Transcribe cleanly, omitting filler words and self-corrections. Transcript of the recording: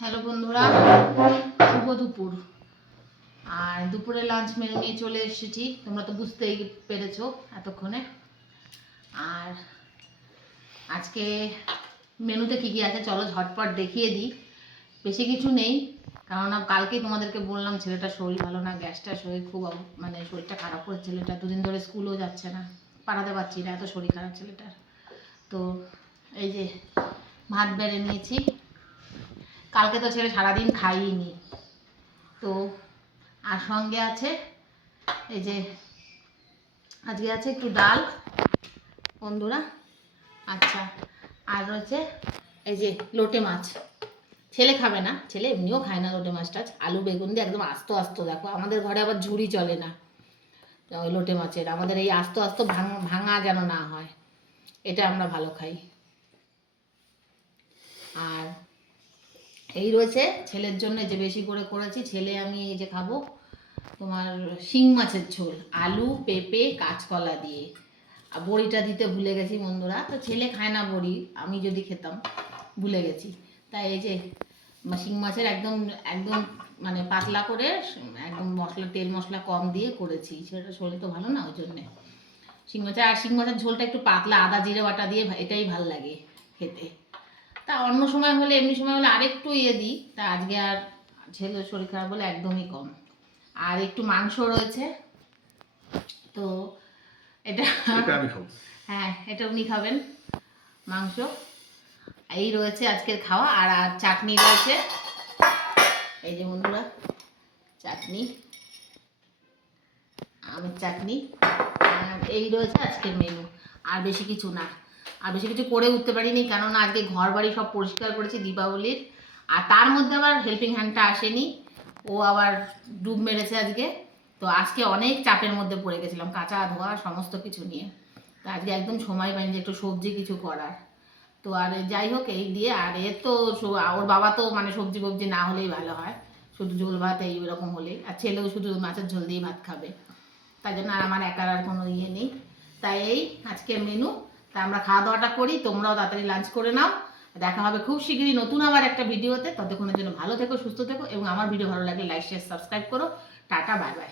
Hello বন্ধুরা, শুভ দুপুর। আর দুপুরে লাঞ্চ মেনু নিয়ে চলে এসেছি, তোমরা তো বুঝতেই পেরেছো এতক্ষণে। আর আজকে মেনুতে কী কী আছে চলো ঝটপট দেখিয়ে দিই। বেশি কিছু নেই, কারণ কালকেই তোমাদেরকে বললাম ছেলেটার শরীর ভালো না, গ্যাসটা শরীর খুব মানে শরীরটা খারাপ করে, ছেলেটা দুদিন ধরে স্কুলও যাচ্ছে না, পাঠাতে পারছি না, এত শরীর খারাপ ছেলেটার। তো এই যে ভাত বেড়ে নিয়েছি, কালকে তো ছেলে সারাদিন খাইনি। তো আর সঙ্গে আছে এই যে আজকে আছে একটু ডাল বন্ধুরা। আচ্ছা, আর রয়েছে এই যে লোটে মাছ। ছেলে খাবে না, ছেলে এমনিও খায় না লোটে মাছটা। আলু বেগুন দিয়ে একদম আস্ত আস্ত, দেখো আমাদের ঘরে আবার ঝুড়ি চলে না ওই লোটে মাছের, আমাদের এই আস্ত আস্ত ভাঙা যেন না হয়, এটা আমরা ভালো খাই। আর এই রয়েছে ছেলের জন্য যে বেশি করে করেছি, ছেলে আমি এই যে খাবো তোমার শিং মাছের ঝোল, আলু পেঁপে কাঁচকলা দিয়ে। আর বড়িটা দিতে ভুলে গেছি বন্ধুরা, তো ছেলে খায় না বড়ি, আমি যদি খেতাম, ভুলে গেছি। তাই এই যে শিং মাছের একদম একদম মানে পাতলা করে, একদম মশলা তেল মশলা কম দিয়ে করেছি, সেটা শরীর তো ভালো না ওই জন্যে। শিং মাছের আর শিং মাছের ঝোলটা একটু পাতলা, আদা জিরে বাটা দিয়ে, এটাই ভাল লাগে খেতে। তা অন্য সময় হলে, এমনি সময় হলে আরেকটু দিই, তা আজকে আর ছেলের শরীর খারাপ বলে একদমই কম। আর একটু মাংস রয়েছে, তো এটা আমি খাবো। হ্যাঁ, এটা উনি খাবেন মাংস। এই রয়েছে আজকের খাওয়া। আর আর চাটনি রয়েছে, এই যে বন্ধুরা চাটনি, আমের চাটনি। আর এই রয়েছে আজকের মেনু, আর বেশি কিছু না। আর বেশি কিছু করে উঠতে পারিনি, কেননা আজকে ঘর বাড়ি সব পরিষ্কার করেছি দীপাবলির। আর তার মধ্যে আবার হেল্পিং হ্যান্ডটা আসেনি, ও আবার ডুব মেরেছে আজকে। তো আজকে অনেক চাপের মধ্যে পড়ে গেছিলাম, কাঁচা ধোয়া সমস্ত কিছু নিয়ে। তো আজকে একদম সময় পাইনি যে একটু সবজি কিছু করার। তো আর যাই হোক, এই দিয়ে। আর এর তো ওর বাবা তো মানে সবজি ফবজি না হলেই ভালো হয়, শুধু ঝোল ভাত এইরকম হলেই, আর ছেলেও শুধু মাছের ঝোল দিয়ে ভাত খাবে, তাই জন্য আর আমার একার আর কোনো নেই। তাই এই আজকের মেনু। তা আমরা খাওয়া দাওয়াটা করি, তোমরাও তাড়াতাড়ি লাঞ্চ করে নাও। দেখা হবে খুব শীঘ্রই নতুন আবার একটা ভিডিওতে। ততক্ষণের জন্য ভালো থেকো, সুস্থ থেকো, এবং আমার ভিডিও ভালো লাগলে লাইক শেয়ার সাবস্ক্রাইব করো। Tata, bye bye.